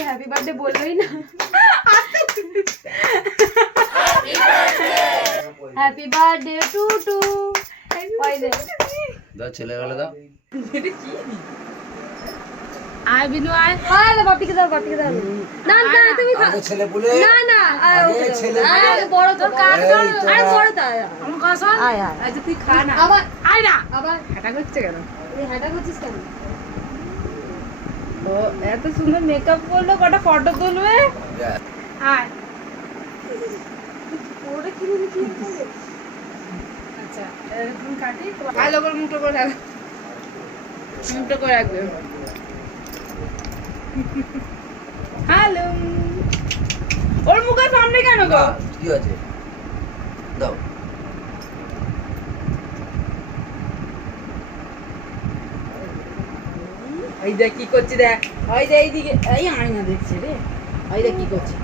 Happy birthday বললোই না happy birthday to two দাও ছেলে গেলে দাও আয় বিনু আয়। আয় বাপিকে দাও বাপিকে দাও। না আগে ছেলে পুলে না না আগে ছেলে আয়, বড় তো কার এই বড় তো। আরে বড় তো আয় আয়। আমার কথা আয় আয়। আচ্ছা তুই খা না। আবার আয় না। আবার হাঁটা করছে কেন? তুই হাঁটা করছিস কেন? ও এত সুন্দর মেকআপ করল কটা ফটো তুলবে? আয়। ওটা কি কি আচ্ছা এরকম কাটি ভালো করে মুখটা করে রাখ। মুখটা করে রাখবে। হ্যালো। ওর মুখের সামনে কেন গো? কি আছে? দাও। এই দেখ কি করছে দেখ। ওই যে এইদিকে এই আয়না দেখছে রে। ওই দেখ কি করছে।